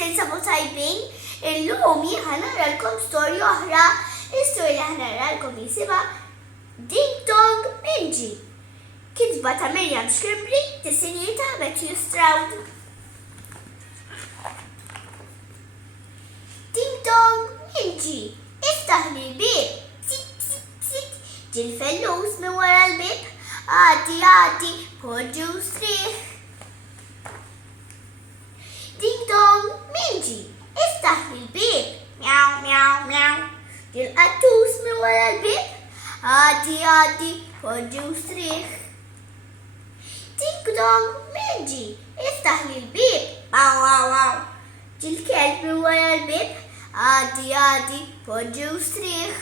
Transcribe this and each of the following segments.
tinsabu tajbin, illum jien ħanaralkom storja oħra, l-istorja li ħanaralkom jisima Ding Dong Minji. Kitba ta' Miriam Schrimbly, tisinjita Matthew Stroud. Ding Dong Minji, iftaħ li l-bib, psit psit psit, ġil-fellus minn wara l-bib, għaddi, poġġu strieħ. Ding Dong Minji, iftaħ li l-bib, mjaw, mjaw, mjaw, ġil-qattus minn wara l-bib, għaddi, poġġu strieħ. Ding Dong Minji, iftaħ li l-bib, waw, waw, waw, ġil-kelb minn wara l-bib, għaddi, poġġu strieħ.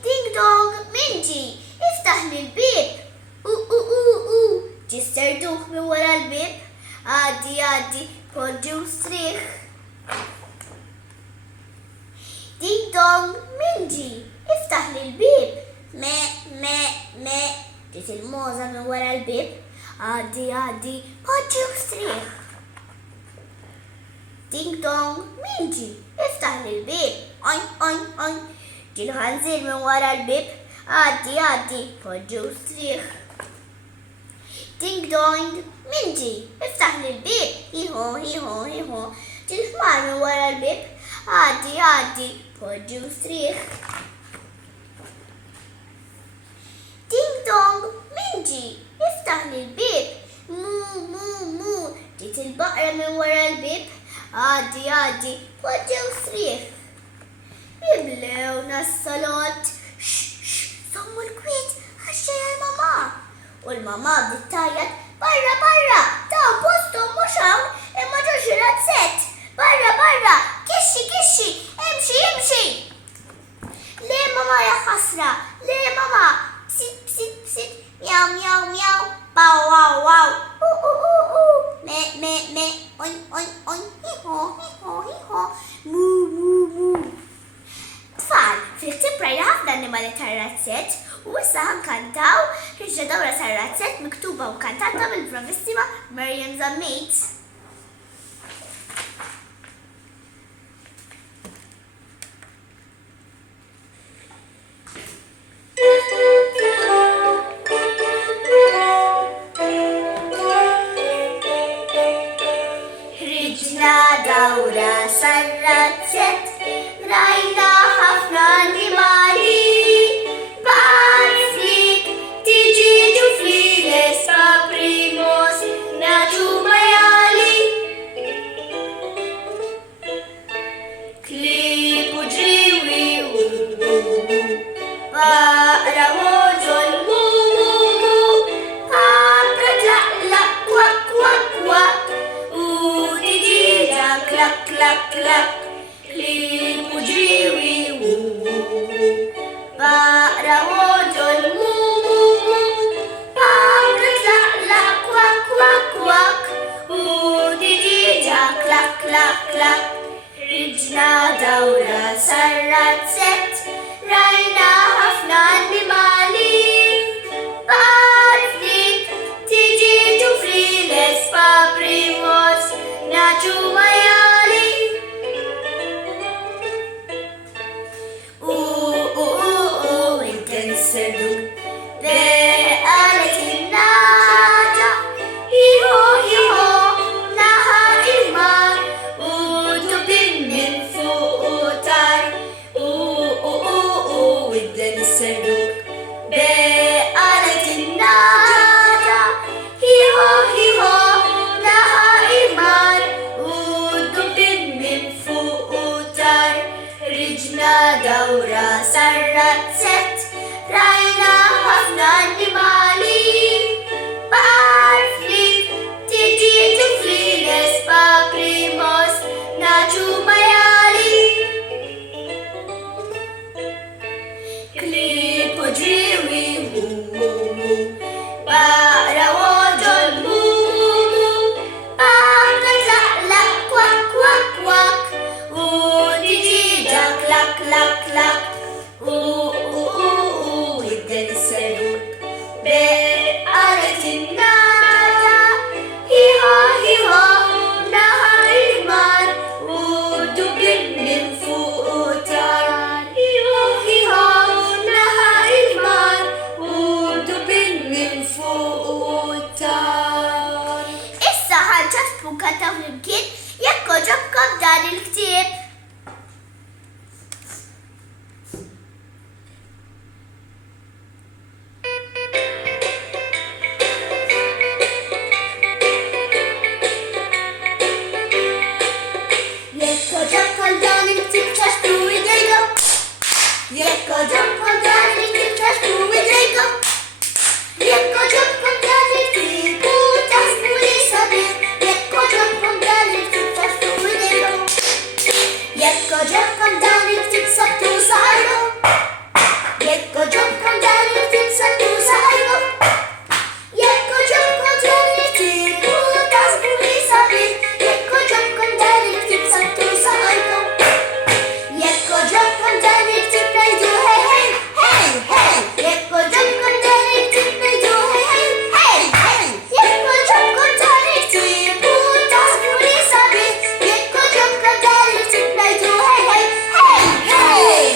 Ding Dong Minji, iftaħ li l-bib, ġis-serduħ minn wara l-bib, għaddi, poġġu strieħ. Ding Dong Minji, iftaħ li l-bib, me, ġiet il-moza minn wara l-bib, għaddi, poġġu strieħ. Ding Dong Minji, iftaħ li l-bib, oin, ġil-ħanżir minn wara l-bib, għaddi, poġġu strieħ. Ding Dong Minji, iftaħ li l-bib, hiħu, ġil-ħmar minn wara l-bib, għaddi, poġġu strieħ. Ding Dong Minji, iftaħ li l-bib, mu, ġiet il-baqra minn wara l-bib, għaddi, poġġu strieħ. Iblew nas-salot, sommu l-kwiet, ħaxxejja l-mama. U l-mama bdiet tajjat, barra, ta' postom mhux hawn, imma ġewx ir-razzett. Barra, kixxi, imxi. Le mama ja ħasra, le mama, psit, mjaw, baw, waw, me, oin, hiħo, mu. Tfal, fil-ktib rajna ħafna annimali tar-razzett u issa ħankantaw Riġġa Dawra tar-razzett miktuba u kantata mill-bravissima Miriam Zammit. Riġġa Dawra tar-razzett rajna ħafna annimali, b'għarflik tiġi ġufriles paprimos naġu majali. Klip u ġriwi baqra ħoġol mu, papra tlaqlaq kwak, u tiġi klak. Klip u ġriwi baqra ħoġol mu, papra tlaqlaq kwak, u tiġi klak. Riġġa Dawra sar-razzett rajna ħafna annimali, b'għarflik tiġi ġufriles paprimos naġu majali. Inten serduk, qalet in-naġa, hiħu, naħa il-mar, u tubin minn fuq u tar. Inten serduk, qalet in-naġa, hiħu, naħa il-mar, u Facebook għataw l-imkien jekk ġobkom dan il-ktieb. Jekk ġobkom dan il-ktieb ċaxtu idejkom. Jekk ġobkom dan il-ktieb ċaxtu idejkom. Jekk ġobkom dan il-ktieb u taħsbu li sabiħ. Jekk ġobkom dan il-ktieb ċaxtu idejkom. Jekk ġobkom dan il-ktieb sabtu saħajkom. Jekk ġobkom dan il-ktieb sabtu saħajkom. Jekk ġobkom dan il-ktieb u taħsbu li sabiħ. Jekk ġobkom dan il-ktieb sabtu saħajkom. Jekk ġobkom dan il-ktieb ngħidu hej hej hej hej. Jekk ġobkom dan il-ktieb ngħidu hej hej hej hej. Jekk ġobkom dan il-ktieb u taħsbu li sabiħ. Jekk ġobkom dan il-ktieb ngħidu hej hej hej hej.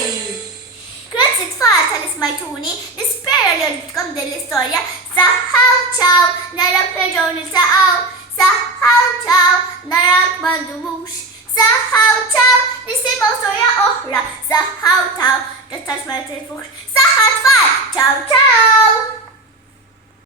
Grazzi tfal tal-ismajtuni, nispera li għandkom din l-istorja. Saħħaw ċaw, narak nerġgħu niltaqgħu. Saħħaw ċaw, narak ma ndumux. Saħħaw ċaw, nisimgħu storja oħra. Saħħaw ċaw, tattax ma tilfux. Saħħa tfal, ċaw ċaw.